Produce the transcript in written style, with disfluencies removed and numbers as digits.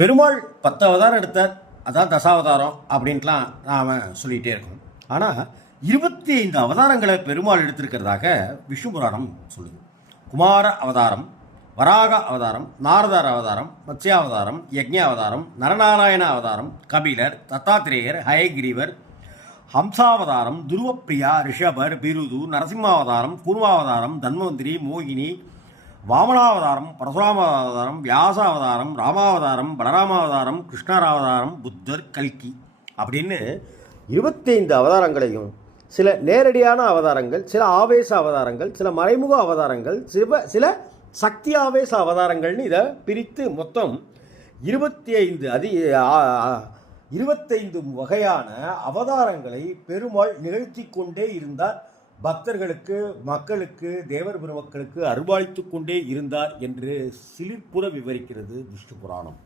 பெருமாள் 10 அவதாரம் எடுத்தார், அதான் தசாவதாரம் அப்படின்ட்டுலாம் நாம் சொல்லிகிட்டே இருக்கோம். ஆனால் 25 அவதாரங்களை பெருமாள் எடுத்திருக்கிறதாக விஷ்ணு புராணம் சொல்லுது. குமார அவதாரம், வராக அவதாரம், நாரதர் அவதாரம், மத்ஸ்யாவதாரம், யக்ஞாவதாரம், நரநாராயண அவதாரம், கபிலர், தத்தாத்திரேயர், ஹயகிரீவர், ஹம்சாவதாரம், துருவப்பிரியா, ரிஷபர், பிருது, நரசிம்மாவதாரம், கூர்மாவதாரம், தன்வந்திரி, மோகினி, வாமனாவதாரம், பரசுராமாவதாரம், வியாசாவதாரம், ராமாவதாரம், பலராமாவதாரம், கிருஷ்ணராவதாரம், புத்தர், கல்கி அப்படின்னு 25 அவதாரங்களையும், சில நேரடியான அவதாரங்கள், சில ஆவேச அவதாரங்கள், சில மறைமுக அவதாரங்கள், சில சக்தி ஆவேச அவதாரங்கள்னு இதை பிரித்து மொத்தம் 25 வகையான அவதாரங்களை பெருமாள் நிகழ்த்தி கொண்டே இருந்தார். பக்தர்களுக்கு, மக்களுக்கு, தேவர் பெருமக்களுக்கு அருள்பாலித்து கொண்டே இருந்தார் என்று சிலிர்ப்புற விவரிக்கிறது விஷ்ணு புராணம்.